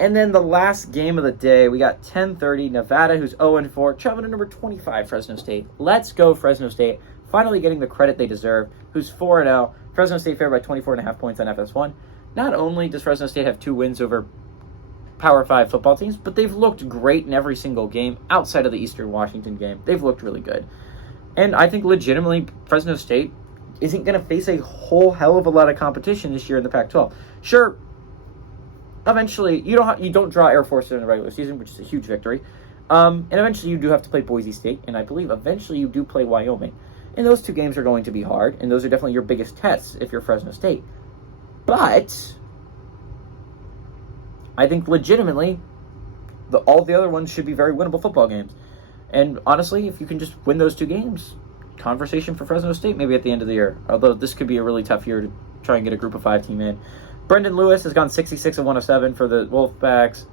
And then the last game of the day, we got 10:30, Nevada, who's 0-4, traveling to number 25, Fresno State. Let's go, Fresno State. Finally getting the credit they deserve, who's 4-0. Fresno State favored by 24.5 points on FS1. Not only does Fresno State have 2 wins over Power 5 football teams, but they've looked great in every single game outside of the Eastern Washington game. They've looked really good. And I think legitimately Fresno State isn't going to face a whole hell of a lot of competition this year in the Pac-12. Sure, eventually you don't draw Air Force in the regular season, which is a huge victory. And eventually you do have to play Boise State, and I believe eventually you do play Wyoming. And those 2 games are going to be hard, and those are definitely your biggest tests if you're Fresno State. But I think legitimately all the other ones should be very winnable football games. And honestly, if you can just win those 2 games, conversation for Fresno State maybe at the end of the year. Although this could be a really tough year to try and get a group of 5 team in. Brendan Lewis has gone 66 of 107 for the Wolfpacks.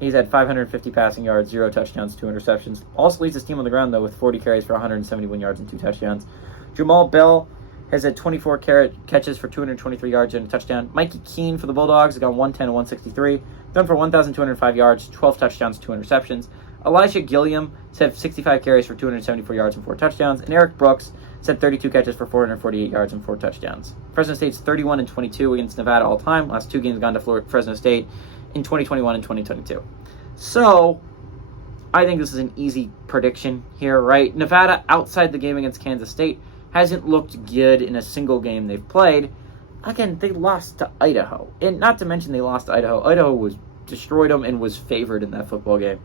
He's had 550 passing yards, 0 touchdowns, 2 interceptions. Also leads his team on the ground, though, with 40 carries for 171 yards and 2 touchdowns. Jamal Bell has had 24 catches for 223 yards and a touchdown. Mikey Keene for the Bulldogs has gone 110 of 163, done for 1,205 yards, 12 touchdowns, 2 interceptions. Elijah Gilliam has had 65 carries for 274 yards and 4 touchdowns. And Eric Brooks has had 32 catches for 448 yards and 4 touchdowns. Fresno State's 31-22 against Nevada all time. Last 2 games gone to Fresno State in 2021 and 2022. So I think this is an easy prediction here, right? Nevada, outside the game against Kansas State, hasn't looked good in a single game they've played. Again, they lost to Idaho. And not to mention they lost to Idaho. Idaho destroyed them and was favored in that football game.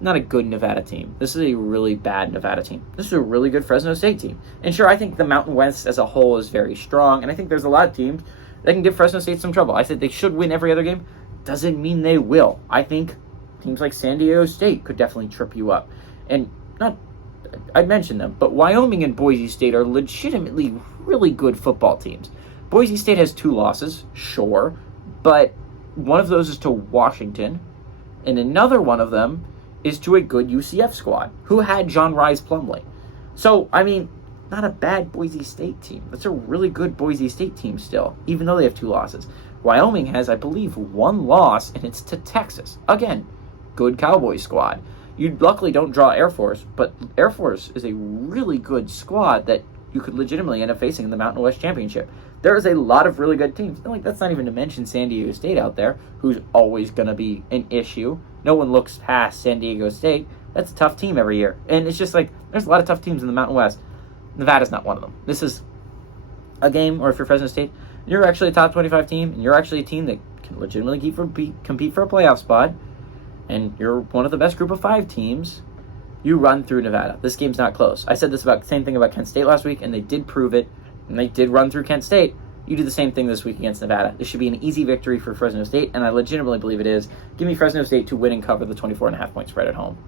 Not a good Nevada team. This is a really bad Nevada team. This is a really good Fresno State team. And sure, I think the Mountain West as a whole is very strong. And I think there's a lot of teams that can give Fresno State some trouble. I said they should win every other game. Doesn't mean they will. I think teams like San Diego State could definitely trip you up. And I mentioned them, but Wyoming and Boise State are legitimately really good football teams. Boise State has 2 losses, sure, but one of those is to Washington, and another one of them is to a good UCF squad who had John Rhys Plumlee. So, I mean, not a bad Boise State team. That's a really good Boise State team still, even though they have 2 losses. Wyoming has, I believe, 1 loss, and it's to Texas. Again, good Cowboys squad. You luckily don't draw Air Force, but Air Force is a really good squad that you could legitimately end up facing in the Mountain West Championship. There is a lot of really good teams. And that's not even to mention San Diego State out there, who's always going to be an issue. No one looks past San Diego State. That's a tough team every year. And it's just there's a lot of tough teams in the Mountain West. Nevada's not one of them. This is a game, or if you're Fresno State, you're actually a top 25 team, and you're actually a team that can legitimately compete for a playoff spot, and you're one of the best group of 5 teams, you run through Nevada. This game's not close. I said this same thing about Kent State last week, and they did prove it, and they did run through Kent State. You do the same thing this week against Nevada. This should be an easy victory for Fresno State, and I legitimately believe it is. Give me Fresno State to win and cover the 24.5 point spread at home.